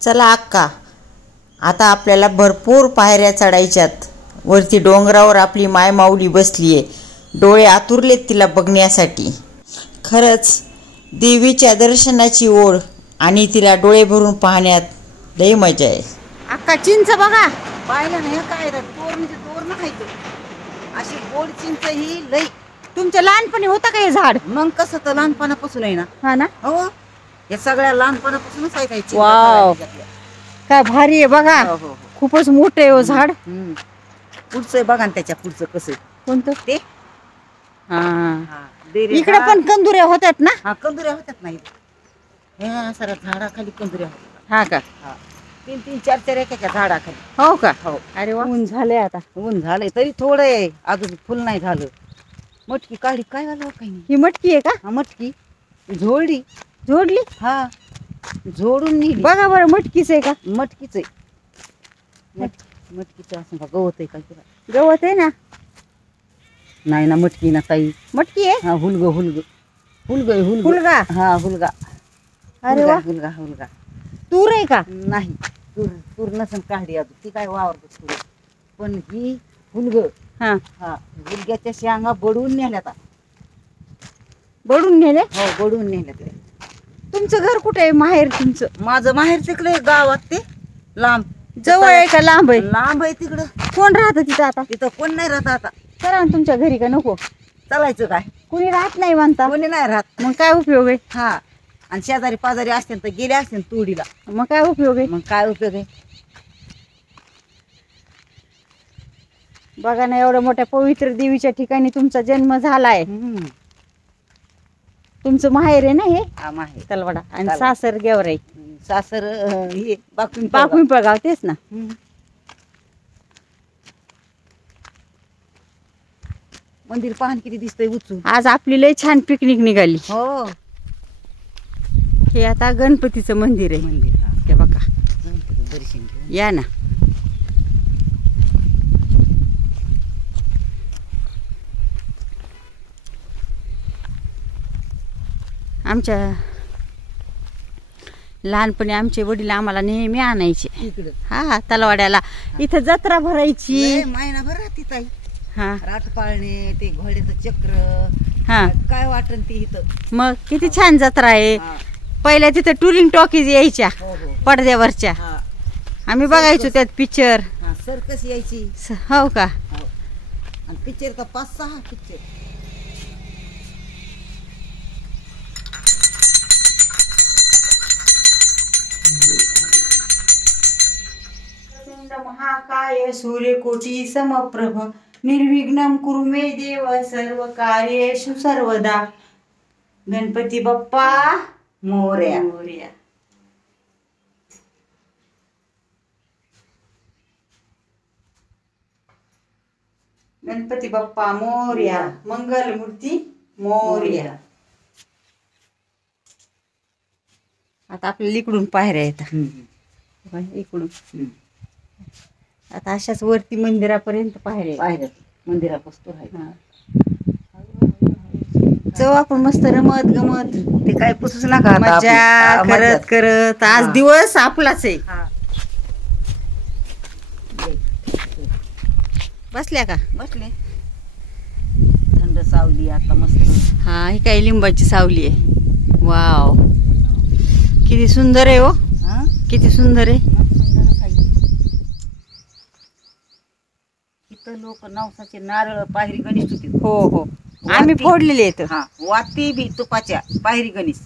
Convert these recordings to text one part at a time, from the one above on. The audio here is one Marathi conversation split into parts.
चला अक्का, आता आपल्याला भरपूर पायऱ्या चढायच्यात. वरती डोंगरावर आपली माय माऊली बसलीये. डोळे आतुरलेत तिला बघण्यासाठी. खरंच देवीच्या दर्शनाची ओढ आणि तिला डोळे भरून पाहण्यात लय मजा आहे. अक्का चिंच बघा, पाहिलं नाही काय तोर म्हणजे तोर ना खायचं. अशी गोड चिंच ही लई. तुमच्या लहानपणी होतं का हे झाड? मग कसं तर लहानपणापासून आहे ना. हा ना. हो, या सगळ्या लहानपणापासूनच आहे काही. वाव, काय भारी आहे बघा. खूपच मोठं आहे हो झाड. पुढचं बघा ना, त्याच्या पुढचं कसं. कोणतं ते? इकडे पण कंदुऱ्या होतात ना. हा, कंदुऱ्या होतात नाही. हे सर झाडाखाली कंदुऱ्या होतात. हा का? हा, 3-3, 4-4 एकाच्या झाडाखाली. हो का? हो. अरे वा. ऊन झालंय आता. ऊन झालंय तरी थोडं आहे अजून, फुल नाही झालं. मटकी काढी काय झालं काही नाही. ही मटकी आहे का? हा, मटकी झोडली. झोडली? हा, झोडून नेली. बघा बरं, मटकीच आहे का? मटकीच आहे. मटकीचं असं का गवत आहे काय? गवत आहे ना. नाही ना, मटकी ना ताई. मटकी आहे? हा, हुलग हुलग हुलग हुलग हुलगा. हा, हुलगा. अरे वा. हुलगा हुलगा. तूर आहे का? नाही, तूर नसन काढली अजून, ती काय वावर तूर. पण ही हुलग. हा हा, हुलग्याच्या शेंगा बडवून नेल्यात. बडून नेले? हो, बडून नेल्यात. तुमचं घर कुठे आहे माहेर तुमचं? माझं माहेर तिकडे गावात. ते लांब. जवळ आहे का लांब आहे? लांब आहे तिकडं. कोण राहतं तिथं आता? तिथं कोण नाही राहत आता. चला ना तुमच्या घरी का नको? चालायचं काय? कुणी राहत नाही म्हणता. कोणी नाही राहत. मग काय उपयोग आहे? हा, आणि शेजारी पाजारी असतील तर गेले असतील तोडीला. मग काय उपयोग आहे? मग काय उपयोग आहे? बघा ना, एवढ्या मोठ्या पवित्र देवीच्या ठिकाणी तुमचा जन्म झालाय. तुमचं माहेर आहे ना हे? हा, माहेर तलवाडा. आणि सासर गेवराई. सासर हे बाकुंपळगाव. तेच ना. मंदिर पाहन किती दिसतंय उचून. आज आपली लय छान पिकनिक निघाली. हो, हे आता गणपतीचं मंदिर आहे. मंदिर ते बघा, दर्शन घेऊन या ना. आमच्या लहानपणी आमचे वडील आम्हाला नेहमी आणायचे. हा, तलवाड्याला. इथं जत्रा भरायची. महिनाभर राहते ताई. हा, रात पाळणे, ते घोड्याचं चक्र. हा, काय वाटन ते इथं. मग किती छान जत्रा आहे. पहिल्या तिथं टुरिंग टॉकीज यायच्या पडद्यावरच्या. आम्ही बघायचो त्यात पिक्चर. सर्कस यायची. हो का? आणि पिक्चर तर 5-6 पिक्चर. महाकाय सूर्यकोटी समप्रभ निर्विघ्नं कुरु मे देव सर्व कार्येषु सर्वदा. गणपती बाप्पा मोरया. गणपती बाप्पा मोरया. मंगलमूर्ती मोरया. आता आपल्याला इकडून पायऱ्या येतात. इकडून आता अशाच वरती मंदिरापर्यंत पायऱ्या. मंदिरापासून आहे. जाऊ आपण मस्त रमत गमत. ते काय पुसूच नका. मजा करत करत आज दिवस आपलाच आहे. बसल्या का? बसले. थंड सावली आता मस्त. हा, ही काही लिंबाची सावली आहे. वाव, किती सुंदर आहे हो. किती सुंदर आहे. इथं लोक नवसाचे नारळ पायरी गणेश होते. हो हो, आम्ही फोडलेले आहेत. हा, वाती बी तुपाच्या पायरी गणेश.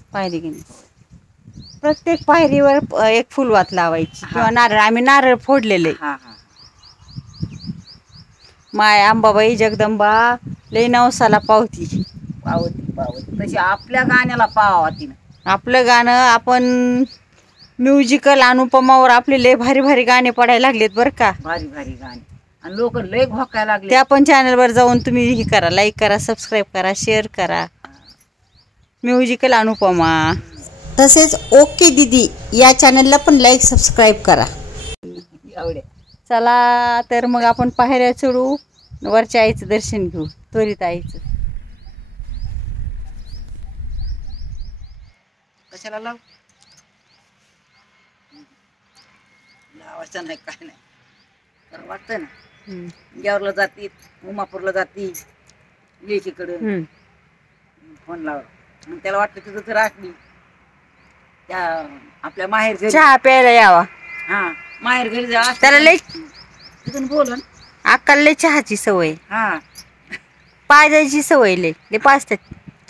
प्रत्येक पायरीवर एक फुलवात लावायची किंवा नारळ. आम्ही नारळ फोडलेले. माय अंबाबाई जगदंबा लय नवसाला पावती. पावती तशी आपल्या गाण्याला पावा तिनं. आपलं गाणं आपण म्युझिकल अनुपमावर आपले लय भारी भारी गाणे पडायला लागलेत बरं का. भारी भारी गाणे. आणि लोक लय घोकायला लागले. त्या पण चॅनलवर जाऊन तुम्ही हे करा, लाईक करा, सबस्क्राईब करा, शेअर करा. म्युझिकल अनुपमा. तसेच ओके दीदी या चॅनलला पण लाईक सबस्क्राईब करा. चला तर मग आपण पायऱ्या चढू, वरच्या आईचं दर्शन घेऊ, त्वरित आईचं. कशाला लाव. आवाज नाही काय नाही तर वाटतंय ना. गेवरला जाती, उमापूरला जाती, लेकीकडे फोन लावला आणि त्याला वाटतं तिथं तर राखली त्या आपल्या माहेर घरी चहा प्यायला यावा. हा माहेर घरी जा त्याला लय तिथून बोलून अक्काला लय चहाची सवय, हा पाय द्यायची सवय लय पाचतात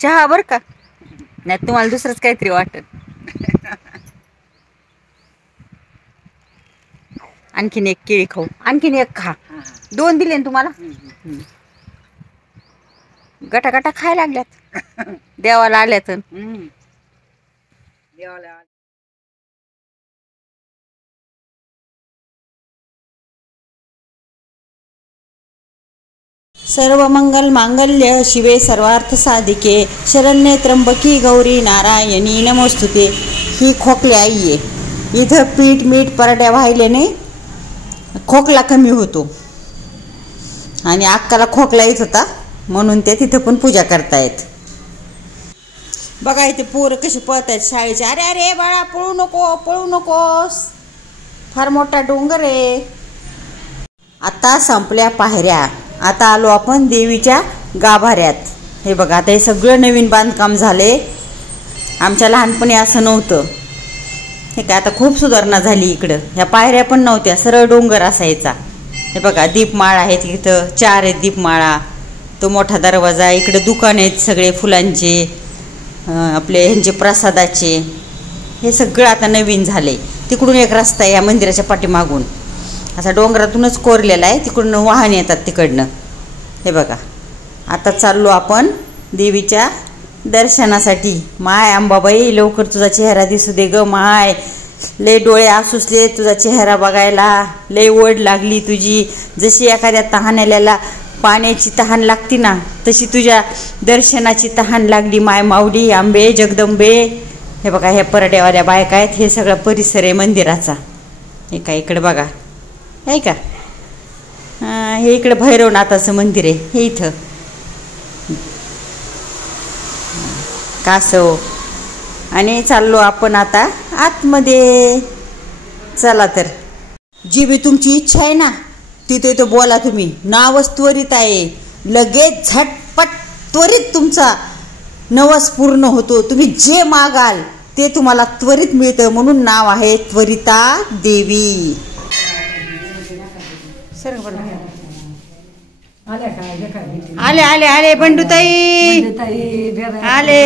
चहा बर का. नाही तुम्हाला दुसरंच काहीतरी वाटत. आणखीन एक केळी खाऊ, आणखीन एक खा. 2 दिले ना तुम्हाला. गटा गटा खायला लागल्यात देवाला आल्यात. देवाला सर्व मंगल मांगल्य शिवे सर्वार्थ साधिके शरण्ये त्र्यंबकी गौरी नारायणी नमोस्तुते. ही खोकली आई आहे. इथं पीठ मीठ पराठ्या वाहिल्याने खोकला कमी होतो आणि अक्काला खोकला येत होता म्हणून ते तिथं पण पूजा करतायत. बघा इथे पोरं कशी पळत आहेत शाळेचे. अरे अरे बाळा पळू नको, पळू नकोस, फार मोठा डोंगर आहे. आता संपल्या पायऱ्या, आता आलो आपण देवीच्या गाभाऱ्यात. हे बघा आता हे सगळं नवीन बांधकाम झाले. आमच्या लहानपणी असं नव्हतं. हे काय आता खूप सुधारणा झाली. इकडं ह्या पायऱ्या पण नव्हत्या, सरळ डोंगर असायचा. हे बघा दीपमाळा आहेत इथं, 4 आहेत दीपमाळा. तो मोठा दरवाजा, इकडे दुकान आहेत सगळे फुलांचे, आपले ह्यांचे प्रसादाचे. हे सगळं आता नवीन झाले. तिकडून एक रस्ता आहे या मंदिराच्या पाठीमागून, असा डोंगरातूनच कोरलेला आहे. तिकडून वाहन येतात तिकडनं. हे बघा आता चाललो आपण देवीच्या दर्शनासाठी. माय अंबाबाई लवकर तुझा चेहरा दिसू दे ग माय. लय डोळे आसुसले तुझा चेहरा बघायला, लय ओढ लागली तुझी. जशी एखाद्या तहानलेला पाण्याची तहान लागती ना, तशी तुझ्या दर्शनाची तहान लागली माय माऊली आंबे जगदंबे. हे बघा ह्या परड्यावाल्या बायका आहेत. हे सगळा परिसर आहे मंदिराचा. हे काय इकडे बघा आहे का, हे इकडे भैरवनाथाचं मंदिर आहे. हे इथं कासव. आणि चाललो आपण आता आतमध्ये. चला तर, जी बी तुमची इच्छा आहे ना तिथे तो बोला तुम्ही. नावच त्वरित आहे, लगेच झटपट त्वरित तुमचा नवस पूर्ण होतो. तुम्ही जे मागाल ते तुम्हाला त्वरित मिळतं, म्हणून नाव आहे त्वरिता देवी. आले आले आले बंडूताई आले.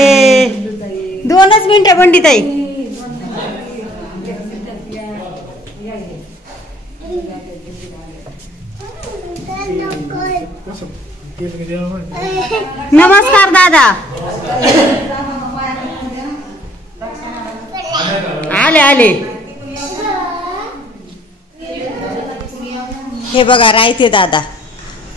2च मिनिटं बंडीताई. नमस्कार दादा. आले आले. हे बघा रायते दादा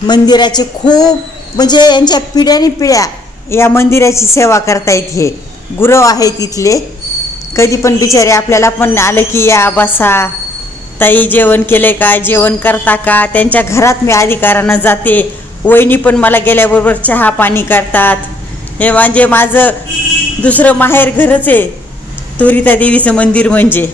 मंदिराचे खूप म्हणजे यांच्या पिढ्यानी पिढ्या या मंदिराची सेवा करतायत. हे गुरव आहेत इथले. कधी पण बिचारे आपल्याला पण आलं की या बसा ताई जेवण केले का, जेवण करता का. त्यांच्या घरात मी अधिकारानं जाते. वहिनी पण मला गेल्याबरोबर चहा पाणी करतात. हे म्हणजे माझं दुसरं माहेर घरच आहे त्वरिता देवीचं मंदिर. म्हणजे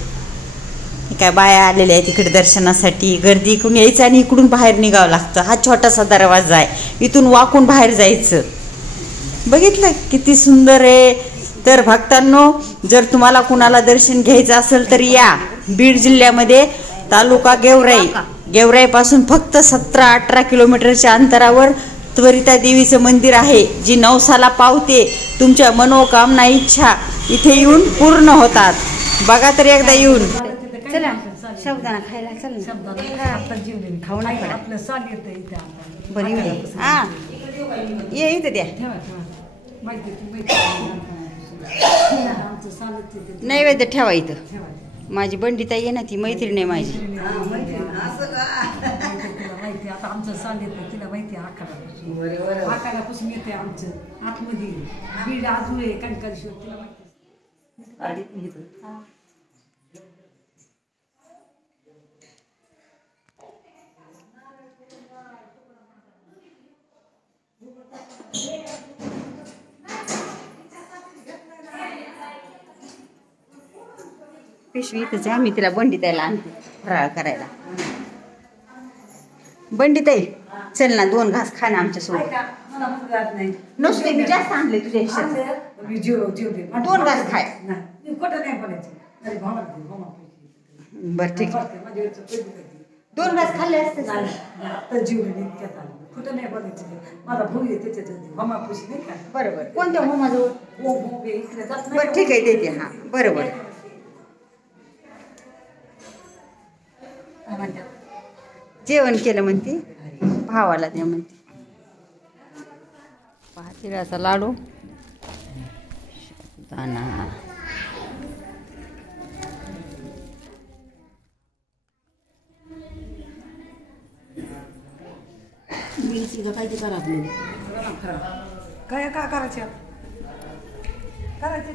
काय बाया आलेल्या आहेत इकडे दर्शनासाठी. गर्दी इकडून यायचं आणि इकडून बाहेर निघावं लागतं. हा छोटासा दरवाजा आहे, इथून वाकून बाहेर जायचं. बघितलं किती सुंदर आहे. तर भक्तांनो जर तुम्हाला कुणाला दर्शन घ्यायचं असेल तर या. बीड जिल्ह्यामध्ये तालुका गेवराईपासून फक्त 17-18 किलोमीटरच्या अंतरावर त्वरिता देवीचं मंदिर आहे, जी नवसाला पावते. तुमच्या मनोकामना इच्छा इथे येऊन पूर्ण होतात. बघा तर एकदा येऊन. चला शब्दाना खायला चल खाऊ ना बरी हा ये इथं द्या. नैवेद्य ठेवा इथं. माझी बंडीताई आहे ना, ती मैत्रीण आहे माझी. आता आमचं चाल येतं तिला माहिती आहे. आकारापासून येते आमचं आतमध्ये बीड अजून आहे कणकाश्वर तिला माहिती. पिशवी इथंच आहे. मी तिला बंडी द्यायला आणते फराळ करायला. बंडी ताई चल ना 2 घास खा ना आमच्यासोबत. नुसते मी जास्त आणले तुझ्या हिशोबात. 2 घास खाय. बरं ठीक आहे. 2 घास खाल्ले असते. माझा भाऊ येते होमापुशी नाही का. बरोबर. कोणत्या होमाजवळ? बरं ठीक आहे देते. हां बरोबर. जेवण केलं म्हणते भावाला द्या म्हणते. तिळाचा लाडू दाना काय करा आपल्याला काय करायचे करायचे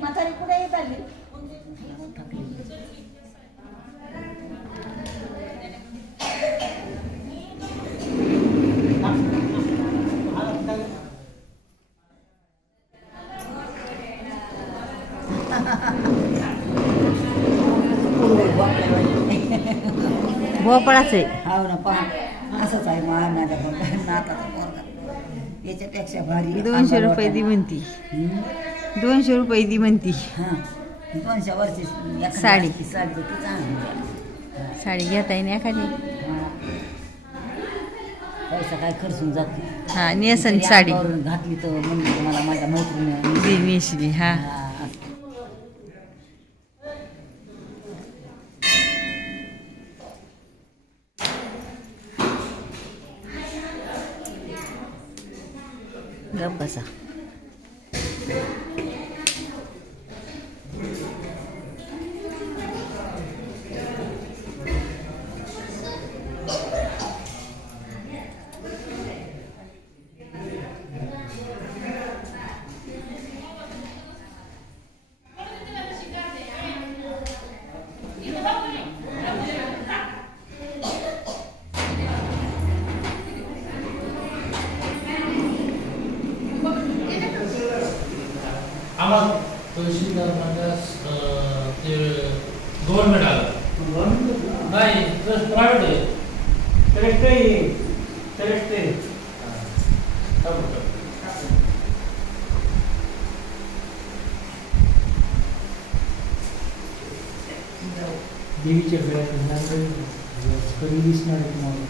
म्हातारी कुठे येत आली. भोपळाच आहे. हो ना पहा असंच आहे नाताचा पोरगा याच्यापेक्षा भारी. 200 रुपये दी म्हणती. 200 रुपये दी म्हणती. हां 200 वर्षी साडी साडी साडी घेता येईल एखादी. पैसा काय खर्चून जाते. हां नेसन साडी घातली तर म्हणजे मला माझ्या मैत्रिणी नेसली. हां गप बसा. आम्हाला तहसीलदार म्हणल्यास ते गव्हर्नमेंट आलं नाही प्रायव्हेट आहे. देवीच्या वेळात कधी दिसणार आहे तुम्हाला.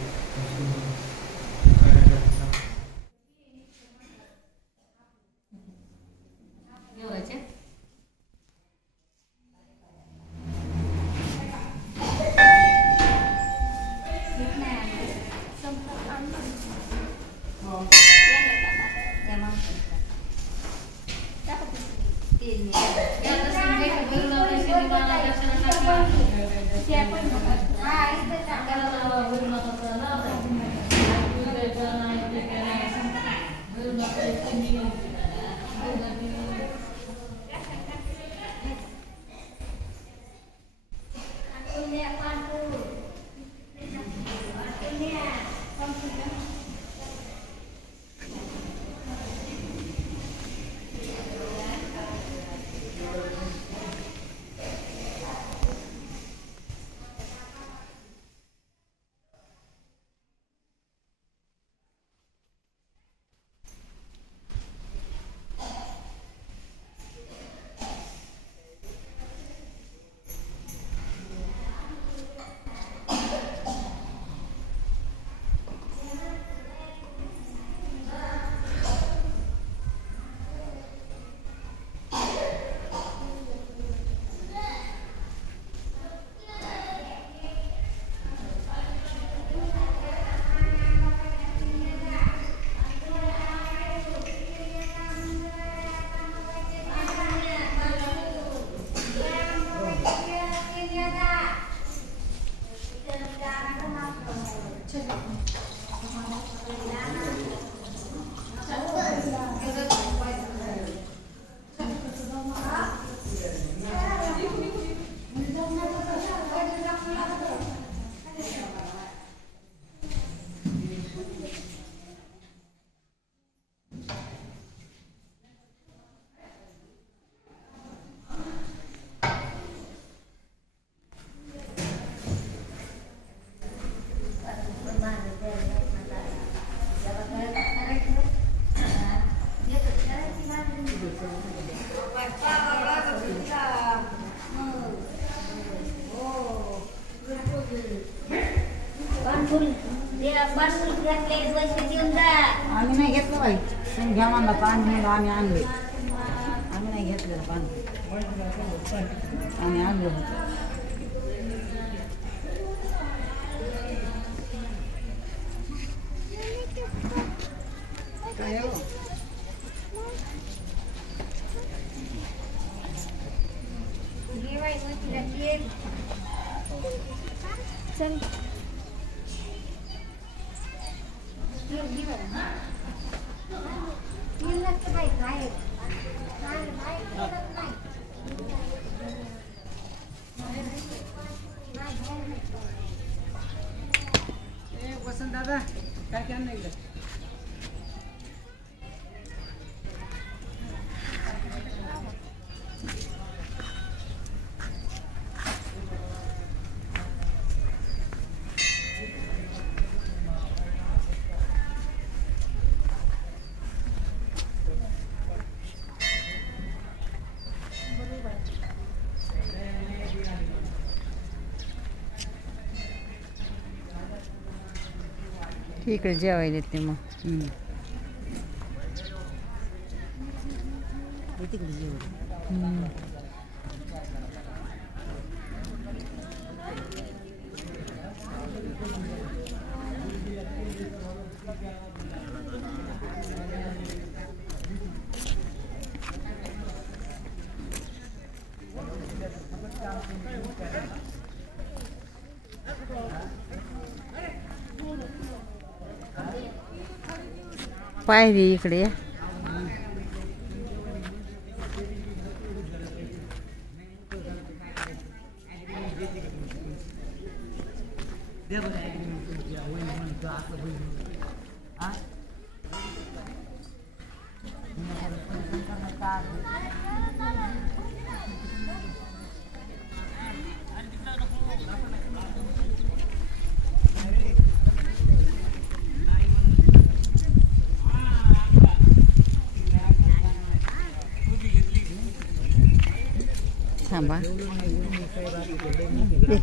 आम्ही नाही घेतलं बाई, तुम्ही घ्या म्हणला पाणी म्हणून आम्ही आणले. आम्ही नाही घेतलेलं पाणी, आम्ही आणलं होतं. चल वसंत दादा काय काय नाही इकडे जेवायला येते मग. तिकडे जेवण. पायरी इकडे. थांबा एक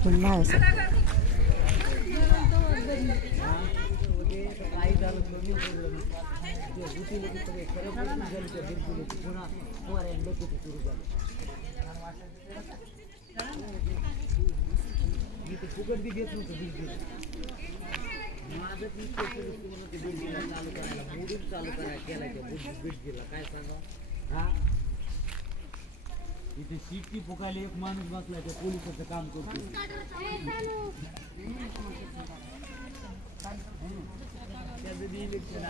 मिनिट. फुकट बी देत नव्हतं. माझं ती चालू करायला मोडून चालू करायला केला बीड दिला काय सांगा. हा इथे शिट्टी फुकायला एक माणूस बसला त्या पोलिसाचं काम करतो. त्याचं बी इलेक्शन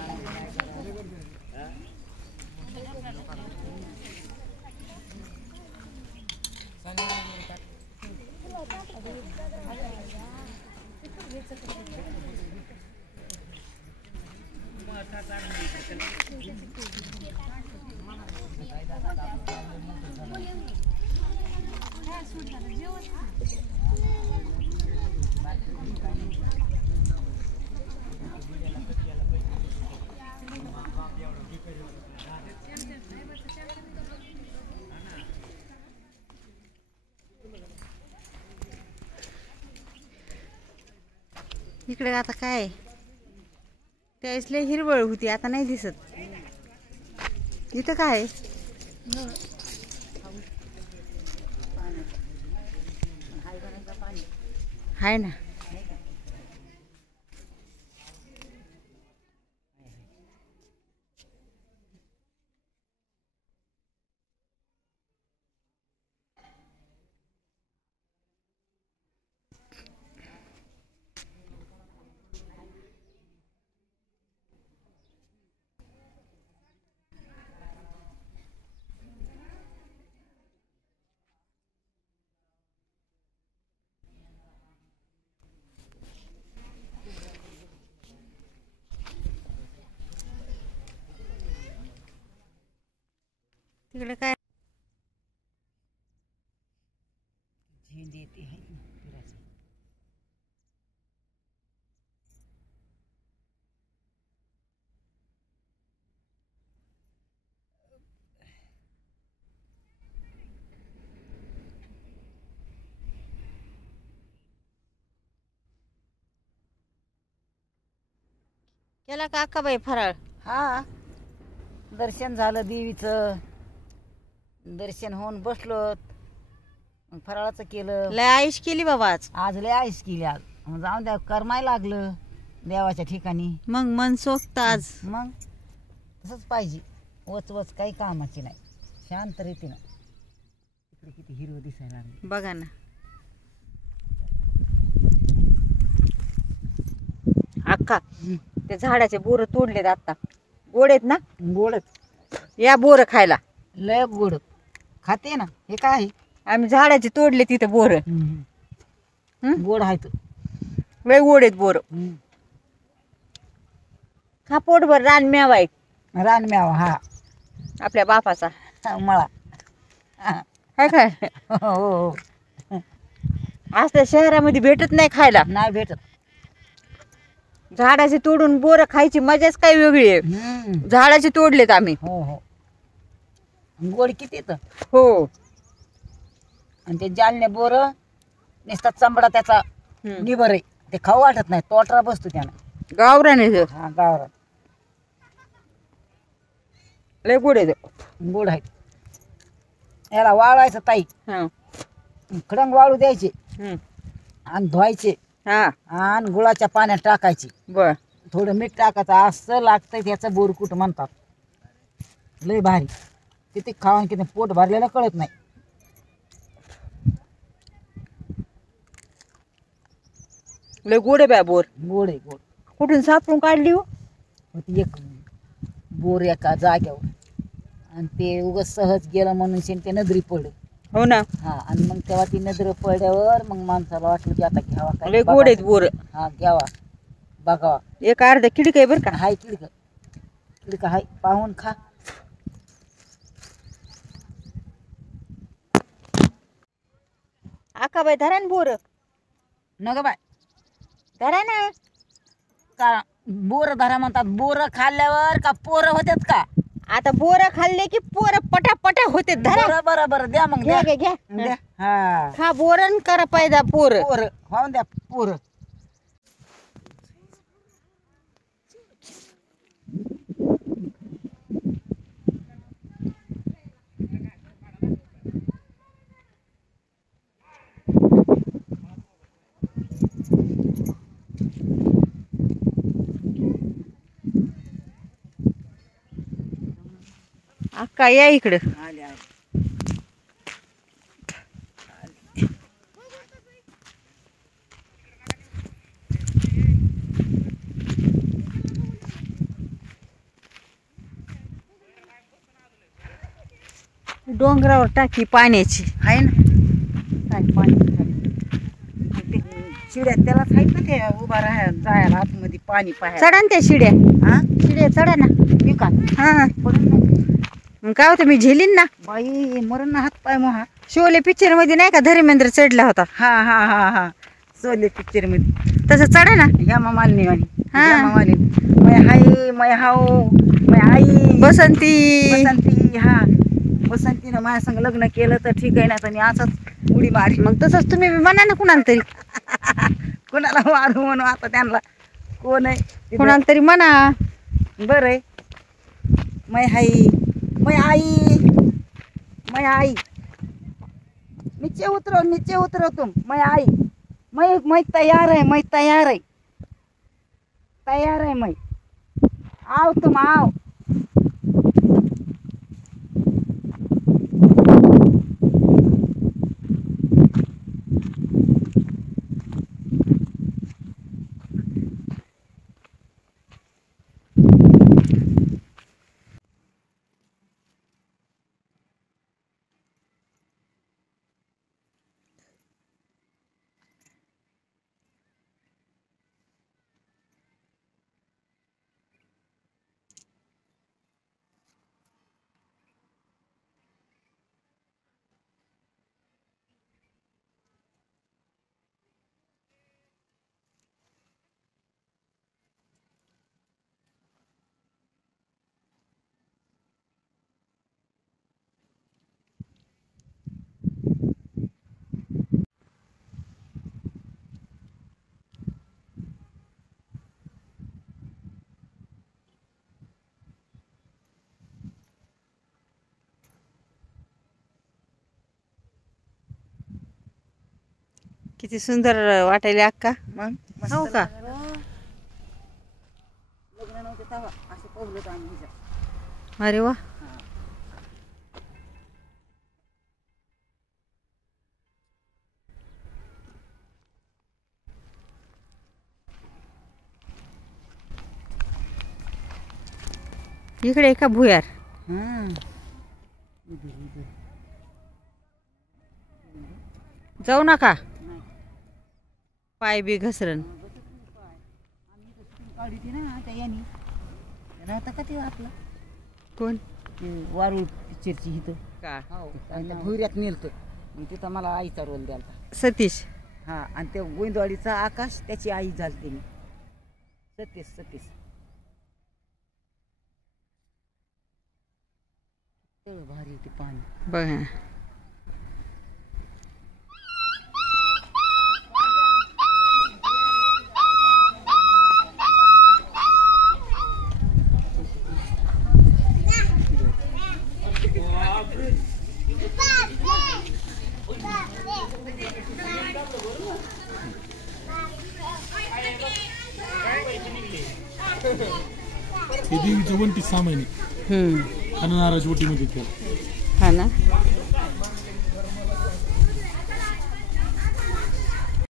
इकडे आता काय त्यावेळेस लय हिरवळ होती, आता नाही दिसत. इथं काय आहे ना. तिकडे काय झेंडे येते आहे फिरायचं. केला का अक्काबाई फराळ? हा, दर्शन झालं देवीचं, दर्शन होऊन बसलो, मग फराळाचं केलं. लय आईश केली बाबा आज. आज लय आईस केली. आज मग जाऊन द्या, करमाय लागलं देवाच्या ठिकाणी. मग मन सोक्त आज. मग तसंच पाहिजे, वच वच काही कामाची नाही, शांत रीतीनं. इकडे किती हिरवं दिसायला लागलं बघा ना. अक्का, ते झाडाचे बोर तोडलेत आता. गोड आहेत ना? गोड, या बोर खायला. लय गोड खाते ना. हे काय आहे? आम्ही झाडाचे तोडले तिथे बोर. गोड आहे तो, लय गोड आहेत बोर. खा पोटभर. रान मेवा आहे रानमेवा. हा, आपल्या बापाचा. मळा. काय काय हो हो, आज त्या शहरामध्ये भेटत नाही खायला. नाही भेटत. झाडाचे तोडून बोर खायची मजाच काही वेगळी आहे. झाडाचे तोडलेत आम्ही. हो हो, गोड किती तर. हो. आणि ते जालने बोर नुसता चंबडा त्याचा निबर आहे, ते खाऊ वाटत नाही, तोटरा बसतो त्यानं. गावरान आहे. हा, गावरान. लय गोड आहे. गोड आहे. याला वाळायचं ताई, खडंग वाळू द्यायचे आणि धुवायचे आणि गुळाच्या पाण्यात टाकायचे. बर. थोडं मीठ टाकायचं. असं लागतंय त्याचं बोरकुट म्हणतात. लय भारी. किती खावा किती पोट भरलेलं कळत नाही. लय गोड आहे बा बोर. गोड आहे गोड. कुठून सापडून काढली हो? होती एक बोर एका जाग्यावर, आणि ते उगाच सहज गेलं म्हणून शेण ते नदरी पडलं. हो ना. हा, आणि मग तेव्हा ती नजर पडल्यावर मग माणसाला वाटलं की आता घ्यावा काय. लय गोड आहेत बोर. हा, घ्यावा बघावा. एक अर्धा किडक आहे बर का. हाय किडक, किडक हाय, पाहून खा. अक्काबाई धरा ना बोर. न ग बाय, धरा ना. का बोर धरा म्हणतात? बोर खाल्ल्यावर का पोरं होतात का? आता बोर खाल्ले की पोर पटापटा होते. धरा. बरं बरं, द्या मग. घ्या घ्या घ्या. द्या. हा, खा बोरण करा पायदा पोर. पोर होऊन द्या पोर. अक्का या इकडं. आले आले. डोंगरावर टाकी पाण्याची आहे ना. काय पाणी ते शिड्या त्यालाच आहेत ना, ते उभा राहायला जायला आतमध्ये पाणी पाहायला. चढा ना त्या शिड्या. हा, शिड्या चढा ना. मी का हा, पडून नाही. मग काय होतं, मी झेलीन ना. बाई मरण ना, हात पाय मोहा. शोले पिक्चर मध्ये नाही का धर्मेंद्र चढला होता, हा हा हा हा, सोले पिक्चर मध्ये. तसं चढा ना. या मामालिनी वाणी. हा. या मामालिनी. मै हाय मै हाव मै आई बसंती. बसंती. हा, बसंतीनं माझ्या संग लग्न केलं तर ठीक आहे ना, तर असंच उडी मारी. मग तसंच तुम्ही बी म्हणा ना कुणाला तरी. कोणाला मारू म्हणू आता? त्यांना कोण आहे तिथं? कुणाला तरी म्हणा. बरं आहे. मै हाय मै आई मै आई. नीचे उतरो तुम. मै आई मै तैयार है, मै तैयार है, तैयार है मै. आओ तुम आओ. किती सुंदर वाटायला अक्का. मग हो का? लग्न नव्हते तेव्हा असं पावलं तर आम्ही हिच्यात. अरे वा. इकडे का भुयार? जाऊ नका, पाय बी घसरण. काढी ती ना त्या यानी नव्हता का ते आपला कोण? वारुळ पिक्चरची हिथं का? आणि त्या भुऱ्यात नेलतो. मग तिथं मला आईचा रोल द्यालता. सतीश. हा, आणि त्या गोविंदवाडीचा आकाश त्याची आई झालती मी. सतीश भारी होती पाणी. बघा. देवीचं वंटी 6 महिने आणि नाराज वटीमध्ये केलं. हा ना.